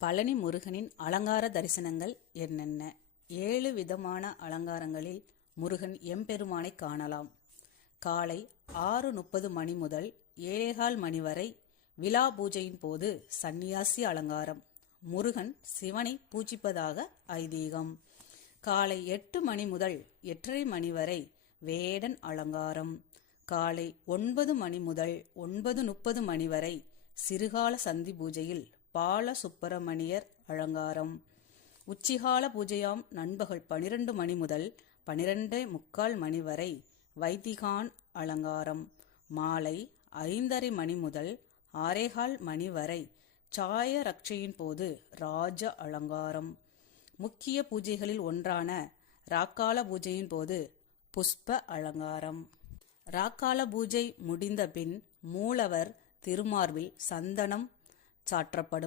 பழனி முருகனின் அலங்கார தரிசனங்கள் என்னென்ன? 7 விதமான அலங்காரங்களில் முருகன் எம்பெருமானை காணலாம். காலை 6:30 மணி முதல் 7:15 மணி வரை விழா பூஜையின் போது சந்நியாசி அலங்காரம். முருகன் சிவனை பூஜிப்பதாக ஐதீகம். காலை 8 மணி முதல் 8:30 மணி வரை வேடன் அலங்காரம். காலை 9 மணி முதல் 9:30 மணி வரை சிறுகால சந்தி பூஜையில் பாலசுப்பிரமணியர் அலங்காரம். உச்சிகால பூஜையாம் நண்பகல் 12 மணி முதல் 12:45 மணி வரை வைதிகான் அலங்காரம். மாலை 5:30 மணி முதல் 6:15 மணி வரை சாய ரட்சையின் போது ராஜ அலங்காரம். முக்கிய பூஜைகளில் ஒன்றான ராக்கால பூஜையின் போது புஷ்ப அலங்காரம். ராக்கால பூஜை முடிந்த பின் மூலவர் திருமார்பில் சந்தனம் சாற்றப்படும்.